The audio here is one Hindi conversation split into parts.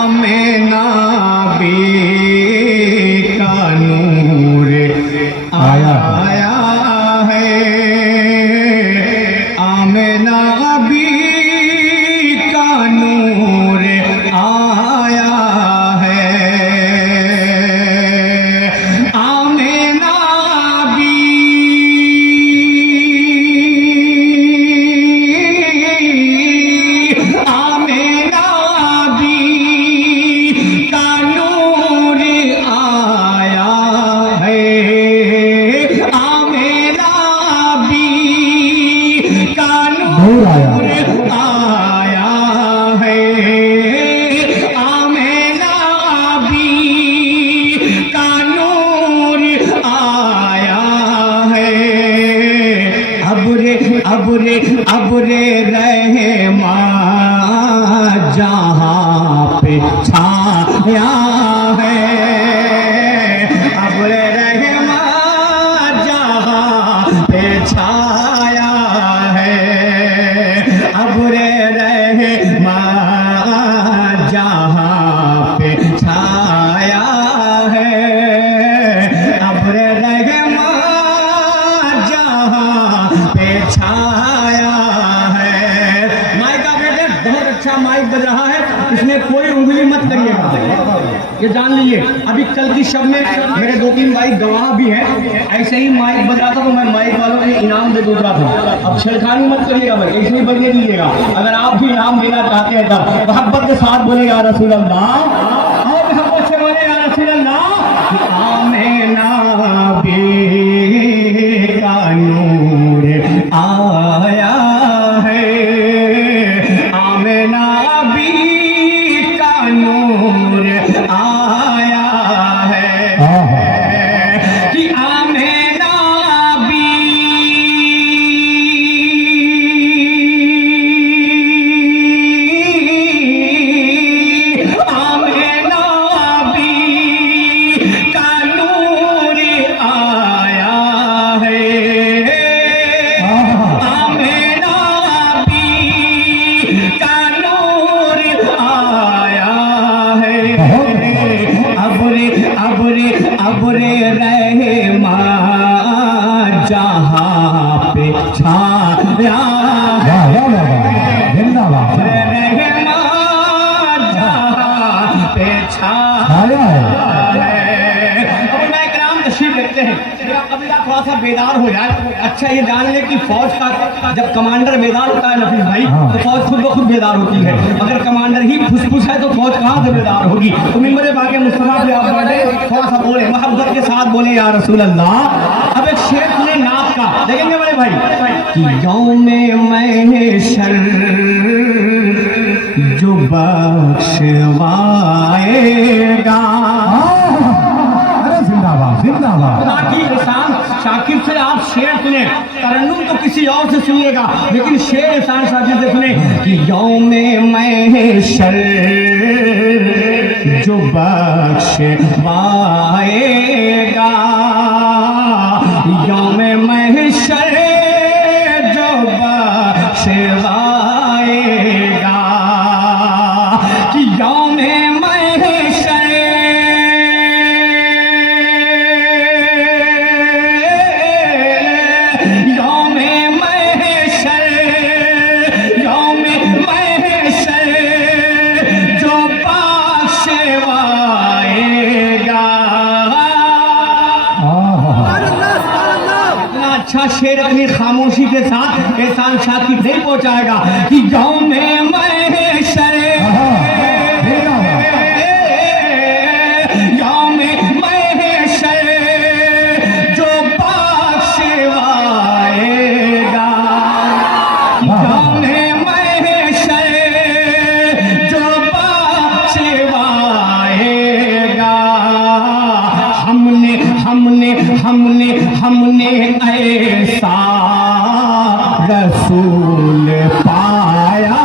आमेना बी का नूर आया है, आमेना बी का नूर आया है, आमेना बी आमेना बी का नूर आया है, आमेना बी का नूर आया है, आमेना बी का नूर आया है। अबरे रहमा जहाँ पे छाया है, अबरे रहमा जहाँ पे छाया है, अबरे रहमा जहाँ पे छाया है, अबरे रहमा जहाँ पे छाया है। माइक आप बेटे बहुत अच्छा माइक बज रहा है, इसमें कोई उंगली मत करिएगा, ये जान लीजिए। अभी कल की शब में मेरे 2-3 भाई गवाह भी हैं, ऐसे ही माइक बज रहा था तो मैं माइक वालों को इनाम दे दूसरा था। अब छेड़खानी मत करिएगा भाई, ऐसे ही बजने दीजिएगा। अगर आप भी इनाम देना चाहते हैं तब मोहब्बत के साथ बोलेगा रसूल अल्लाह, और मोहब्बत से बोलेगा रसूल अल्लाह। आमेना बी का नूर आया है, आमेना बी का नूर आया है, कि आमेना बी आमेना बी का नूर आया है, आमेना बी का नूर आया है। अबरे रहमा जहाँ पे छाया है, रहमा जहाँ पे छाया है। अब मैं कराम तशरीफ रखते हैं, अभी थोड़ा सा बेदार हो जाए। अच्छा ये जान ले कि फौज का जब कमांडर बेदार होता है नफीस भाई, तो फौज खुद ब खुद बेदार होती है। अगर कमांडर ही फुसफुस है तो फौज कहाँ से बेदार होगी। तो मिंबर बाक़ी मुस्तफा पे आप थोड़ा सा बोले, मोहब्बत के साथ बोले या रसूल अल्लाह। अब एक शेर सुने नात का, देखेंगे बड़े भाई कि यौमे महशर जो बख्शवाएगा। शाकिर से आप शेर सुने, तरन्नुम तो किसी और से सुनिएगा, लेकिन शेर एहसान शाकिर से सुने कि यौमे महशर जो बख्शवाएगा, यौमे महशर जो बख्शवाएगा, कि यौमे महशर अच्छा शेर अपनी खामोशी के साथ एहसान शाकिर नहीं पहुंचाएगा कि यौमे महशर यौमे महशर जो बख्शवाएगा, यौमे महशर जो बख्शवाएगा। हमने ऐसा रसूल पाया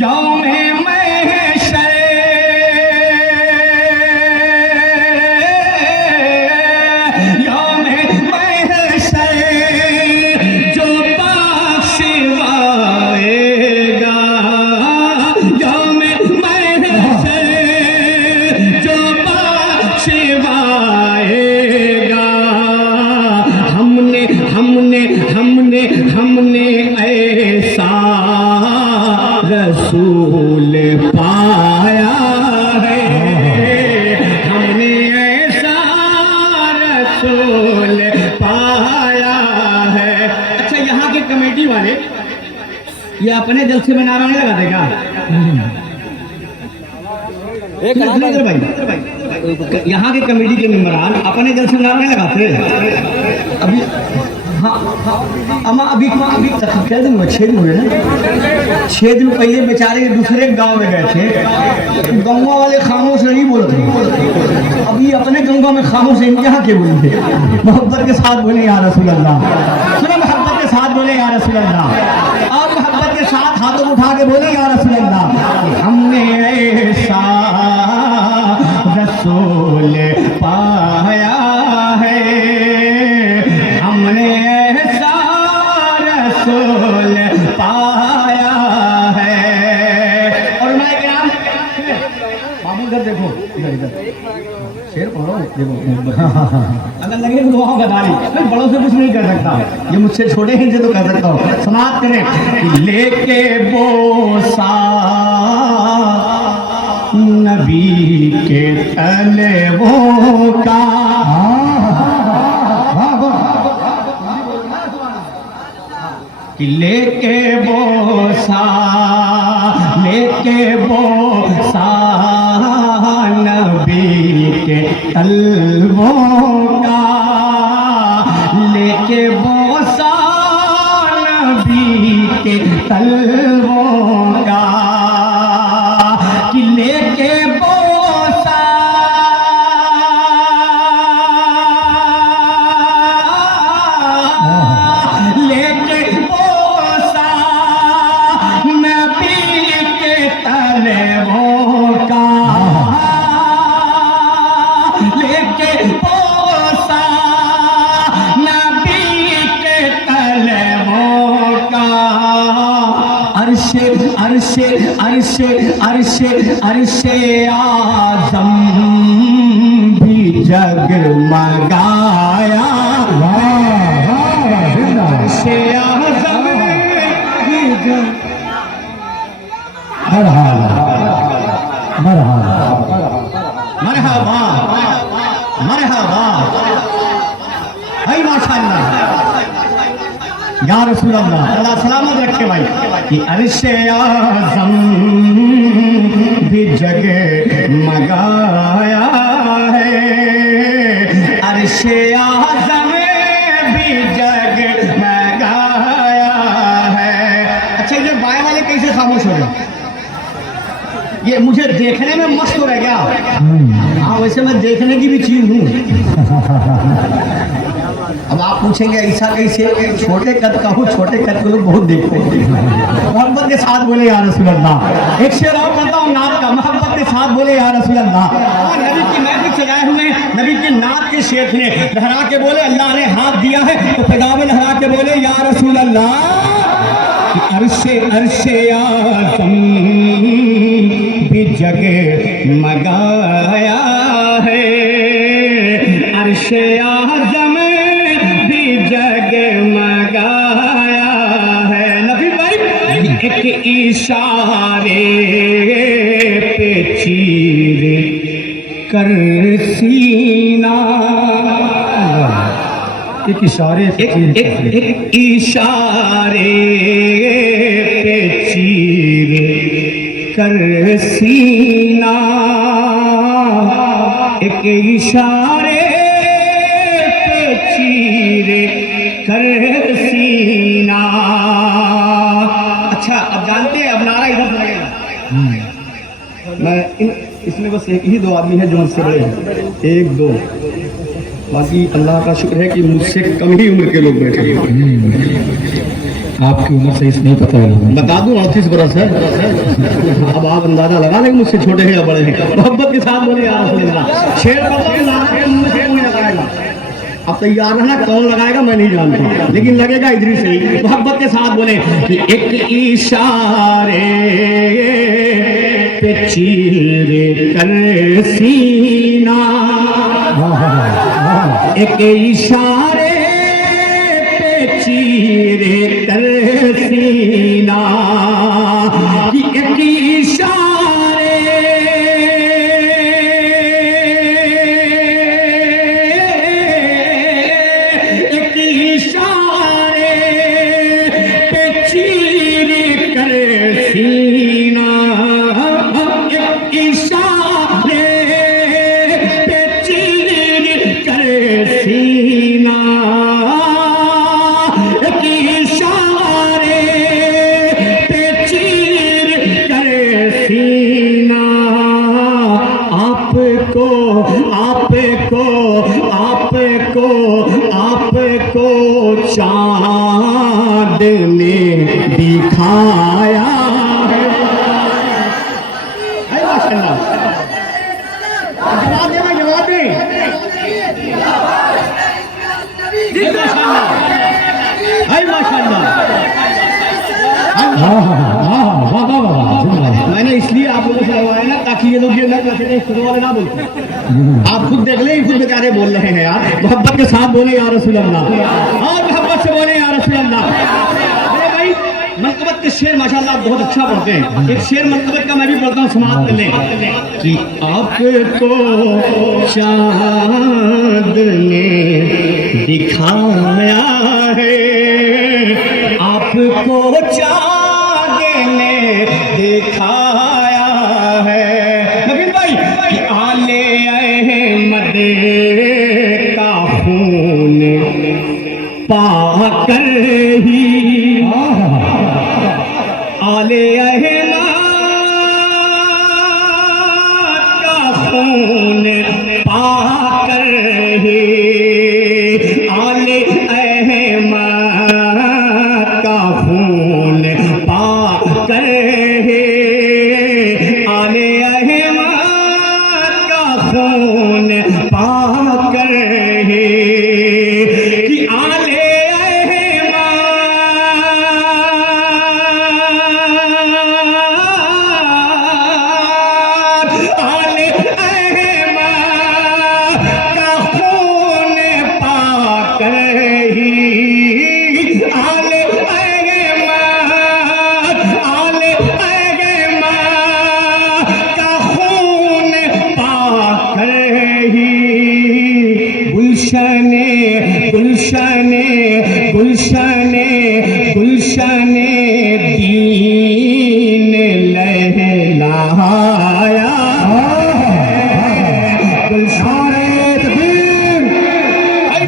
यौमे महशर यौमे महशर जो बख्शवाएगा यौमे महशर जो बख्शवाएगा हमने ऐसा रसूल पाया है हमने ऐसा रसूल पाया है। अच्छा यहाँ के कमेटी वाले ये अपने जलसे में नारा नहीं लगा देगा भाई यहाँ के कमेटी के मेंबरान अपने जलसे में नारा नहीं लगाते अभी हाँ अमा अभी क्या दिन हुआ 6 दिन हुए ना 6 दिन पहले बेचारे दूसरे गांव में गए थे गाँव वाले खामोश नहीं बोलते अभी अपने गाँव में खामोश यहाँ के बोलते मोहब्बत के साथ बोले या रसूल अल्लाह सुना मोहब्बत के साथ बोले या रसूल अल्लाह और मोहब्बत के साथ हाथों उठा के बोले या रसूल अल्लाह हमने ऐसा रसूल पाया है हमने ऐसा रसूल पाया है। और मैं क्या मामू इधर देखो इधर शेर पढ़ो देखो अगर लगे तो वहाँ बता रही मैं बड़ों से कुछ नहीं कर सकता ये मुझसे छोटे हैं तो कह सकता हूँ समाप्त करें लेके बोसा नबी के तलवों का लेके बोसा नबी के तलवों का लेके बोसा नबी के तलवों का कि लेके बोसा अरशे आज़म भी जगमगाया अरशे आज़म भी मरहबा भाई माशाअल्लाह या रसूल अल्लाह अल्लाह सलामत रखे भाई कि अरशे आज़म भी जगमगाया है अरशे आज़म भी जगमगाया है। अच्छा ये बाएं वाले कैसे खामोश हो गए ये मुझे देखने में मस्त हो रहा है क्या हाँ वैसे मैं देखने की भी चीज हूँ अब आप पूछेंगे ऐसा कैसे छोटे कद का हूँ छोटे कद के लोग बहुत देखते हैं मोहब्बत के साथ बोले या रसूल अल्लाह एक शेर और पढ़ता हूँ नात का मोहब्बत के साथ बोले या रसूल अल्लाह और नबी की महफिल सजाए हुए नबी की नात के शेख ने लहरा के बोले अल्लाह ने हाथ दिया है तो पैगाम लहरा के बोले या रसूल अल्लाह अरशे आज़म भी जगमगाया है अरशे आज़म भी जगमगाया है। नबी भाई एक इशारे पे चीर कर सीना एक इशारे एक इशारे पे चीर कर सीना एक इशारे पे चीर कर सीना। अच्छा अब जानते हैं अब नारा इधर लगेगा मैं इसमें बस एक ही दो आदमी है जो मुझसे बड़े हैं एक दो बाकी अल्लाह का शुक्र है कि मुझसे कम ही उम्र के लोग बैठे हैं आपकी उम्र सही से नहीं पता है। बता दूं 38 बरस है। अब आप अंदाजा लगा लेंगे मुझसे छोटे हैं या बड़े हैं। मोहब्बत के साथ बोले यार रसूलुल्लाह। शेर कोई लगाएगा। अब तैयार रहना, कौन लगाएगा मैं नहीं जानता, लेकिन लगेगा इधर से ही। मोहब्बत के साथ बोले कि एक इशारे पे चीर कर सीना, एक इशारे पे चीर कर सीना, कि एक इशारे एक इशारे पे चीर कर सीना, एक इशारे पे चीर कर सीना, एक इशारे पे चीर कर सीना, आपको आपको आपको आपको चाँद ने दिखाया है। माशाअल्लाह, जवाब देना, जवाब दे। माशाअल्लाह, मैंने इसलिए आप लोगों से लगवाया ना, ताकि ये लोग ये ना वाले ना बोलते। आप खुद देख ले, खुद बेचारे बोल रहे हैं यार। मोहब्बत के साथ बोले या रसूल अल्लाह, और मोहब्बत से बोले या रसूल अल्लाह। अरे भाई, मनकबत के शेर माशाअल्लाह आप बहुत अच्छा पढ़ते हैं। एक शेर मनकबत का मैं भी पढ़ता हूँ, समाप्त कर लें कि आपको चाँद ने दिखाया है, आपको चाँद ने दिखाया है। नबील भाई कि आले अहमद का खून पाकर ही, आले अहमद का खून पाकर ही, आले अहमद का खून पाकर ही, आले अहमद का खून पाकर ही, कि आले गुलशने गुलशने गुलशने गुलशने दीन लहलाया, गुलशने तकबीर।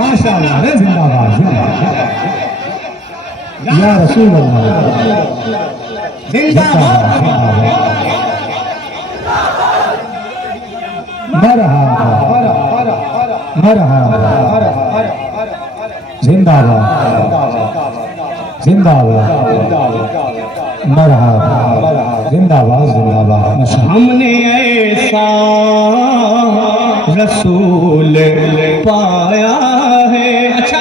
माशाअल्लाह, जिंदाबाद या रसूल अल्लाह, जिंदाबाद। मरहबा मरहबा, जिंदाबाद जिंदाबाद, मरहबा जिंदाबाद जिंदाबाद। हमने ऐसा रसूल पाया है। अच्छा,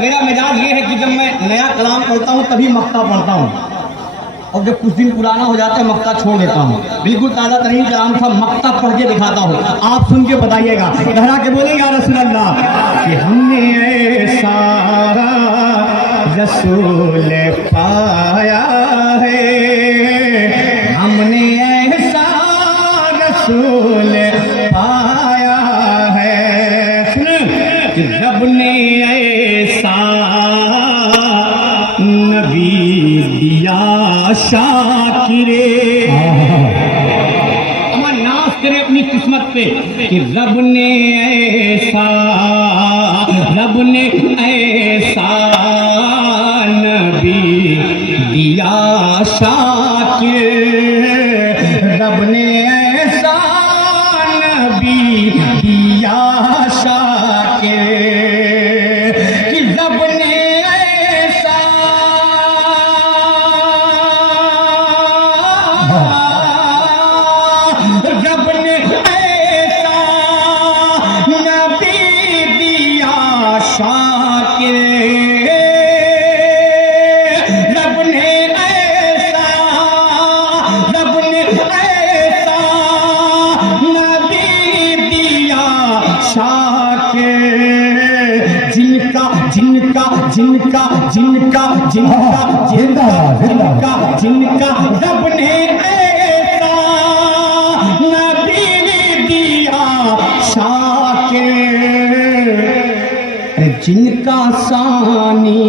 मेरा मिजाज ये है कि जब मैं नया कलाम पढ़ता हूँ तभी मक्ता पढ़ता हूँ, और जब कुछ दिन पुराना हो जाता है मक्ता छोड़ देता हूँ। बिल्कुल ताज़ा तरीन कलाम था, मक्ता पढ़ के दिखाता हूँ, आप सुन के बताइएगा। दोहरा के बोले या रसूल अल्लाह कि हमने ऐसा रसूल पाया है, हमने ऐसा रसूल पाया है। सुन कि रब ने ऐसा नबी दिया शाकिरे, अमर नाज करे अपनी किस्मत पे कि रब ने ऐसा नबी दिया शाकिर, रब ने ऐसा नबी दिया शाकिर, कि रब ने ऐसा जिनका जिनका जिनका जिनका जिनका जिनका जिनका रब ने ऐसा नबी दिया शाकिर, जिनका सानी